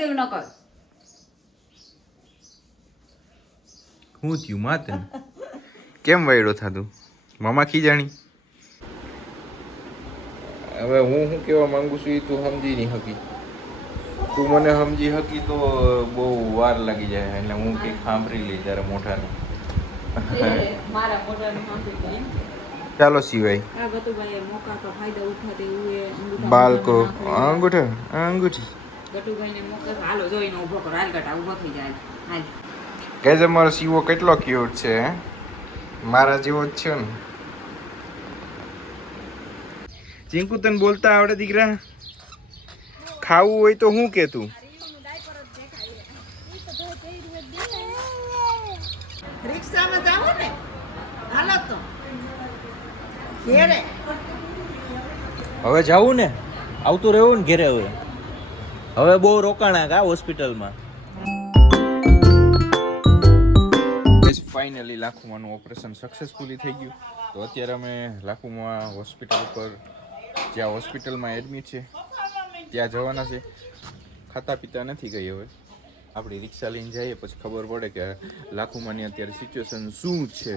દઉં નકર. હું થયું માતન કેમ વાયડો થાતું મામા ખીજાણી હવે હું શું કહેવા માંગુ છું એ તું સમજી નહીં શકી તું મને સમજી શકી તો બહુ વાર લાગી જાય એટલે હું કંઈક સાંભળી લઈ ત્યારે મોઢાનું મારા મોઢાનું સાંભળી એમ. ચાલો સિવાય આ ગટુભાઈ મોકા કા ફાયદા ઉઠાતે હુએ બાલકો અંગૂઠા અંગૂઠી ગટુભાઈને મોકા હાલો જોઈને ઊભો કરો. હાલ ગટા ઊભો થઈ જાય. હાલ કહેજે મારો સીવો કેટલો ક્યુટ છે હે? મારા જેવો જ છે ને. ચિંકુ તને બોલતા આવડે દીકરા? ખાવું હોય તો હું કે તું રિક્ષામાં જાવ ને હાલો તો ઘેરે હવે જાવું ને આવતું રહેવું ને ઘેરે હવે બહુ રોકાણા કા હોસ્પિટલમાં. ફાઇનલી લાખુમાનું ઓપરેશન સક્સેસફુલી થઈ ગયું. તો અત્યારે અમે લાખુમા હોસ્પિટલ ઉપર જ્યાં હોસ્પિટલમાં એડમિટ છે ત્યાં જવાના છે. ખાતા પીતા નથી ગઈ હવે આપણી રિક્ષા લઈને જઈએ પછી ખબર પડે કે લાખુમાની અત્યારે સિચ્યુએશન શું છે.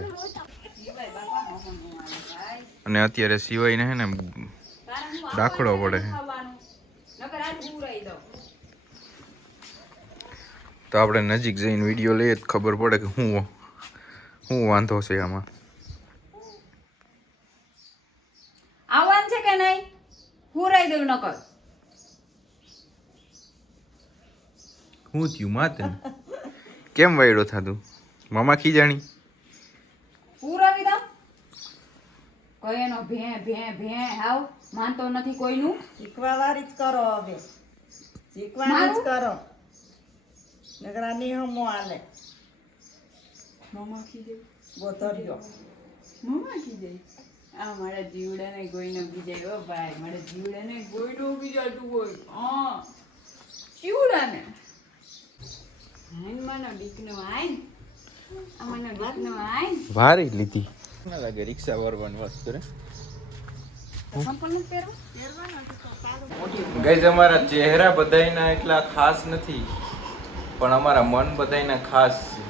અને અત્યારે સિવાયને હે ને દાખલો પડે તો આપણે નજીક જઈને વિડીયો લઈએ તો ખબર પડે કે શું વાંધો છે આમાં. આવવાનું છે કે નહીં? હુરાઈ દઉં નકર. શું થયું માતન કેમ વાયડો થાતું મામા ખીજાણી હુરાવી દઉં. કઈનો ભે ભે ભે હાવ માનતો નથી કોઈનું. શીખવા વાળી જ કરો હવે શીખવાનું જ કરો નગરા નિયમો આલે મમ્મા ખીજે. ગોતર્યો મમ્મા ખીજે. આ મારા જીવડાને ગોઈનો ગીજાય હો ભાઈ. મારા જીવડાને ગોઈનો ગીજાતું હોય. હા જીવડાને હાઈન માનો દીકનો હાઈન. આ માનો દીકનો હાઈન. ભારી લીધી ના લાગે રિક્ષા વરવાની વાત કરે. સંપલ નથી પહેરવા. ગાઈઝ અમારા ચહેરા બધાયના એટલા ખાસ નથી પણ અમારા મન બધાયના ખાસ છે.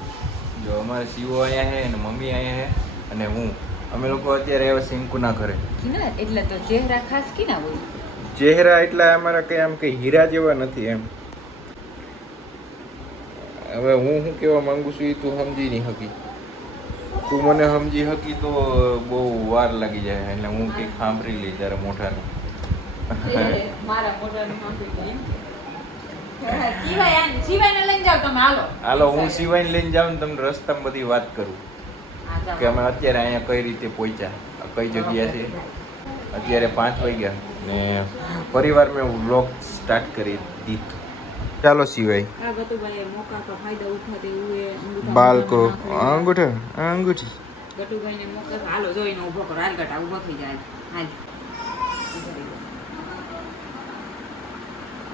જો અમારા શિવો અહીંયા છે અને મમ્મી અહીંયા છે અને હું અમે લોકો અત્યારે આવ્યા સિંકુના ઘરે. કિના એટલે તો ચહેરા ખાસ કિના હોય. ચહેરા એટલા અમારા કઈ આમ કઈ હીરા જેવા નથી એમ. હવે હું શું કહેવા માંગુ છું એ તું સમજી નહીં શકી તું મને સમજી શકી તો બહુ વાર લાગી જાય એટલે હું કંઈક સાંભળી લઈ ત્યારે મોઢાનું મારા મોઢાનું સાંભળી એમ. સિવાયને લઈને જાવ તમે. હાલો હાલો હું સિવાયને લઈને જાઉં ને તમને રસ્તામાં બધી વાત કરું કે અમે અત્યારે અહીંયા કઈ રીતે પહોંચ્યા કઈ જગ્યા છે. અત્યારે 5 વાગ્યા ને પરિવાર મેં વ્લોગ સ્ટાર્ટ કરી દીધું. ચાલો સિવાય આ ગટુભાઈ મોકા કા ફાયદા ઉઠાતે હુએ બાલકો અંગૂઠા અંગૂઠી ગટુભાઈને મોકા હાલો જોઈને ઊભો કરો. હાલ ગટા ઊભો થઈ જાય. હાલ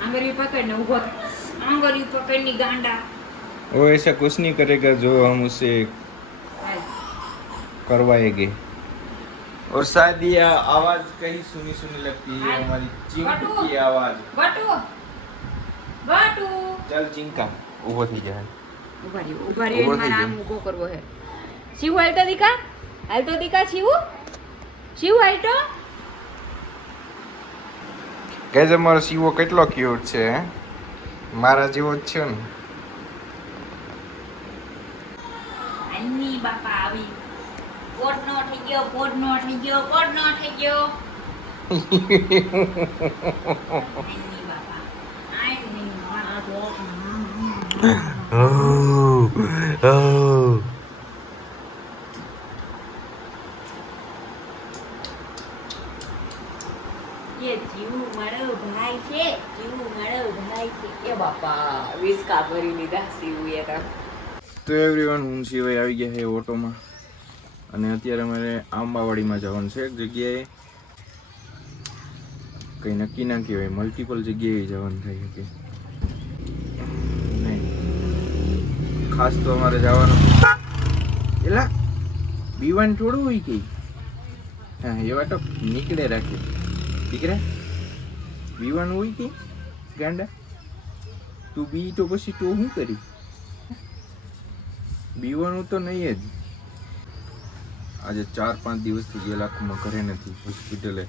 આંગળી પકડને ઊભો. आंगली पकड़नी गांडा वो ऐसा कुछ नहीं करेगा जो हम उसे करवाएंगे और शायद ये आवाज कहीं सुनी सुनी लगती है हमारी चिंक की आवाज. गटू गटू चल चिंका ऊभो થઈ જાય. ઉભા રે મારા આમ ઊભો કરવો હે. શિવ હાલતો દીકા શિવ હાલતો. કહેજે મારો શિવો કેટલો ક્યુટ છે હે? મારા જેવો જ છે ને. આની બાપા આવી કોડ નો થઈ ગયો. આની બાપા આની મારા ये जीव मारो भाई છે. એ બાપા વિસ્કા ભરી લીધા શિવુએ તો. તો એવરીવન હું સિવાય આવી ગયા છે ઓટોમાં અને અત્યારે અમારે આંબાવાડીમાં જવાનું છે. એક જગ્યાએ કંઈ નક્કી ના કહેવાય મલ્ટિપલ જગ્યાએ જવાનું થાય કે નહીં. ખાસ તો અમારે જવાનું એલા બીવાન થોડું હોય કે હા એવા તો નીકળે રાખે દીકરા બીવાનું હોય કે ગાંડા તું બી તો પછી તો શું કરી? બીવાનું તો નહીં જ. આજે 4-5 દિવસથી જે લાખમાં ઘરે નથી, હોસ્પિટલે.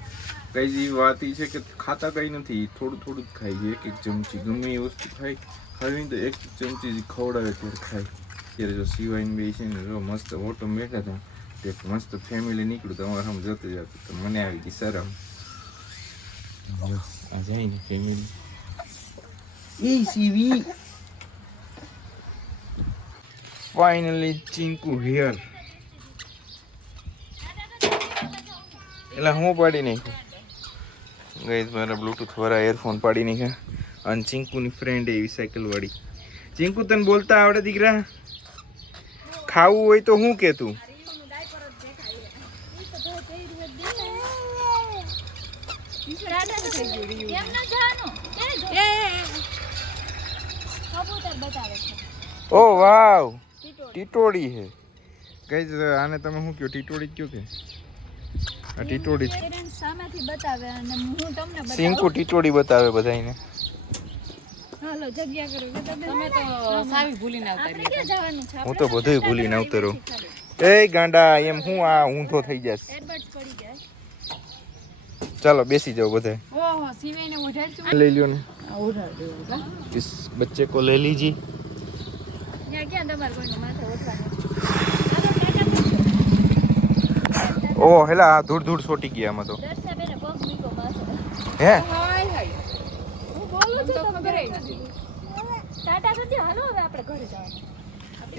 કઈ જેવી વાત ઈ છે કે ખાતા કઈ નથી, થોડું થોડું જ ખાઈ, એક ચમચી ગમે એ વસ્તુ ખાવી તો એક ચમચી ખવડાવે ત્યારે ખાય. ત્યારે જો સિવાયને બે છે ને, જો મસ્ત ઓટો બેઠા હતા, એક મસ્ત ફેમિલી નીકળ્યું તમારે આમ જતું જતું, તો મને આવી ગઈ શરમ. આ જાય ને ફેમિલી એ સીવી. Finally Chinku here. એટલે હું પાડી નાખ્યું ગઈ, મારા બ્લૂટૂથ વાળા એરફોન પાડી નાખ્યા. અને ચીંકુની ફ્રેન્ડ એવી સાયકલ વાળી. ચીંકુ તને બોલતા આવડે દીકરા? ખાવું હોય તો હું કે તું? ઓ વાવ, ટીટોડી હે ગઈઝ. આને તમે શું કહો? ટીટોડી કયો કે? આ ટીટોડી સામેથી બતાવે અને હું તમને બતાવું. સિંકુ ટીટોડી બતાવે બધાયને. હાલો જગ્યા કરો કે તમે તો સાવી ભૂલીને આવતા આપણે ક્યાં જવાનું છે? હું તો બધુંય ભૂલીને આવતો રહું. એ ગાંડા, એમ હું આ ઊંધો થઈ જશ. એડબર્ટ્સ પડી ગયા. ચાલો બેસી જાઓ બધા. ઓહો, સિવાયને ઉઠાડશું. લઈ લ્યો ને. ઉઠાડ દેવું કા? इस बच्चे को ले लीजिए. ત્યાં ક્યાં તમારે કોઈનું માથે ઓઠવાનું છે? ઓ હેલા ધૂળ ધૂળ છોટી ગયા આમાં તો. દર્શાબેને પગ મૂકો માથે. હે હાય હાય. હું બોલું છું તો તો ખબર ય નથી. ટાટા કરી દો. હાલો હવે આપણે ઘરે જવાનું.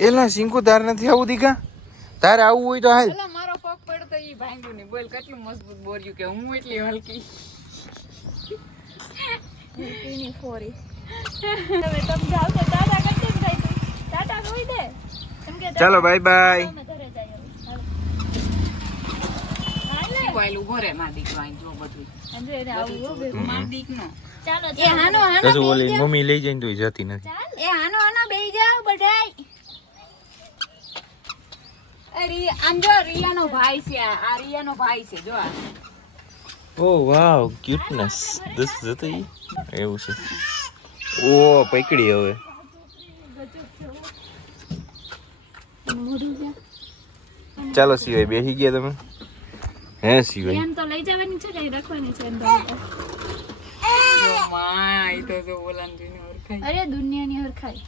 એલા સિંકુ તાર નથી આવું દીકા? તારે આવું હોય તો હાલ. પેલા મારો પગ પડતો ઈ ભાંગ્યું નહીં. બોલ કેટલું મજબૂત બોર્યું કે હું એટલી હલકી. પીની ફોરી. હવે તમે જાઓ તો ટાટા કરતી જ થઈ તું. ટાટા કહી દે. કેમ કે ચાલો બાય બાય. અમે ઘરે જઈએ હવે. હાલો. સિવાય ઉભો રે માં દીકરો અહીં જો બધું. અંજુ એને આવું હો ભેગું. માં દીકનો. ચાલો એ હાનો હાનો કશું બોલી મમ્મી લઈ જઈને તો જતી નથી. ચાલ. એ હાનો હાનો બેહી જાવ બધાય. અરે આમ જો રિયાનો ભાઈ છે આ રિયાનો ભાઈ છે જો આ. ઓ વાવ ક્યુટનેસ. દસ જતી એવું છે. ઓ પકડી હવે. ચાલો સિવાય બેસી ગયા તમે? હે સિવાય એમ તો લઈ જવાની છે કે રાખવાની છે એમ તો? જો માં ઈ તો જો બોલાંદીને ઓળખાય. અરે દુનિયાની હરખાઈ.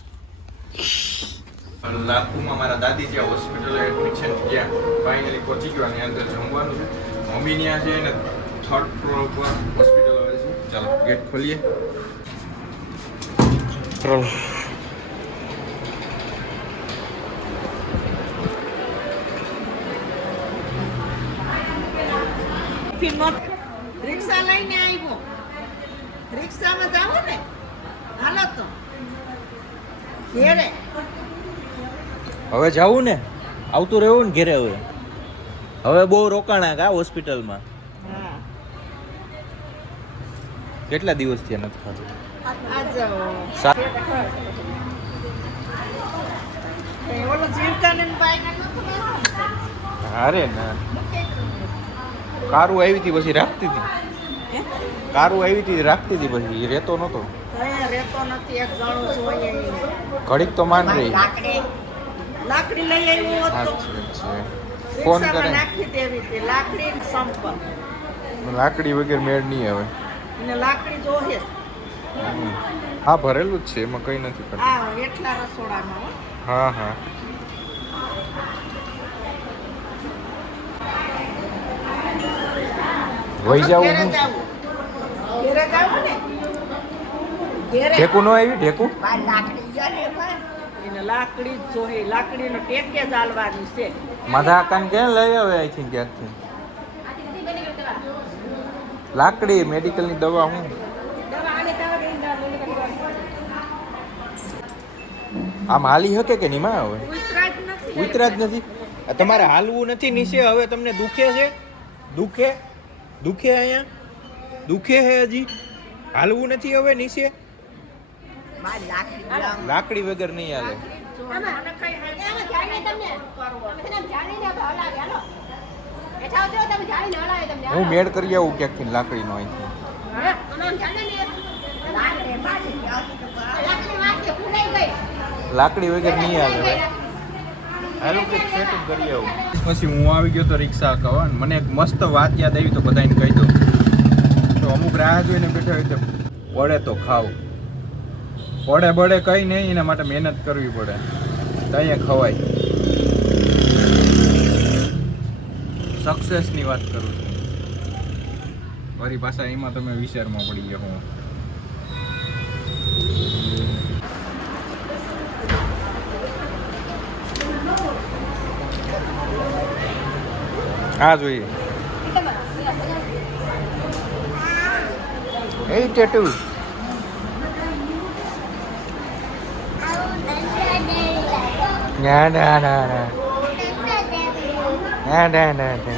લાખુમાં મારા દાદી જ્યાં હોસ્પિટલ એડમિટ છે ત્યાં ફાઇનલી પહોંચી ગયો અને અંદર જમવાનું છે. મમ્મી ત્યાં છે ને 3rd ફ્લોર ઉપર હોસ્પિટલ આવે છે. ચાલો ગેટ ખોલીએ. રિક્ષા લઈને આવ્યો. રિક્ષામાં જાઓ ને હાલો તો ઘેરે. હવે જાવું ને, આવતું રહેવું ને ઘેરે. હવે બહુ રોકાણા કા હોસ્પિટલમાં? હા કેટલા દિવસ થયા નથી ખાધું? ઓલો જીવતાને બાઈને નતું. અરે ના કારું આવી હતી પછી રાખતી હતી. કારું આવી હતી રાખતી હતી પછી રહેતો નતો. રહેતો નથી. એક જણો જોઈએ એને. ઘડીક તો માન રહી. લાકડી લઈ આવ્યો હોત તો ફોન રિક્ષામાં કરે. નાખી દેવી હતી. લાકડી ને સંપલ. લાકડી વગર મેળ નહીં આવે. એને લાકડી જોહે. હા ભરેલું જ છે એમાં કઈ નથી કરતું. આ એટલા રસોડામાં હો. હા હા વહી જાવું ઘેરે હું. જાવું. ઘેરે જાવું ને ઘેરે. ઢેકું ન આવી ઢેકું? લાકડી યાને ભાઈ. એને લાકડી જ જોહે. લાકડીનો ટેકે ચાલવાની છે. માધા કાન ક્યાં લઈ આવે આઈ થિંક ક્યાંકથી. લાકડી મેડિકલની દવા હું. આમ હાલી શકે કે નહીં માં હવે? ઉતરા જ નથી. ઉતરા જ નથી. આ તમારે હાલવું નથી નીચે હવે? તમને દુખે છે? દુખે દુખે અહીંયા દુખે હે હજી? હાલવું નથી હવે નીચે? મારી લાકડી લાવ. લાકડી વગર નહીં હાલે. મને કઈ હું મેળ કરી આવું ક્યાંકથી લાકડીનો અહીંથી. લાકડી લાકડી વગર નહીં હાલે ભાઈ. હાલું કંઈક સેટિંગ કરી આવું. પછી હું આવી ગયો તો રિક્ષા હકાવવા અને મને એક મસ્ત વાત યાદ આવી તો બધાને કહી દઉં. તો અમુક રાહ જોઈને બેઠા હોય તો પડે તો ખાવ, પડે બળે કંઈ નહીં, એના માટે મહેનત કરવી પડે તો અહીંયા ખવાય. સક્સેસની વાત કરું છું. મારી પાછા એમાં તમે વિચારમાં પડી ગયા હું. આ જોઈએ એ ટેટુ ના ના ના ના ના ના ના ના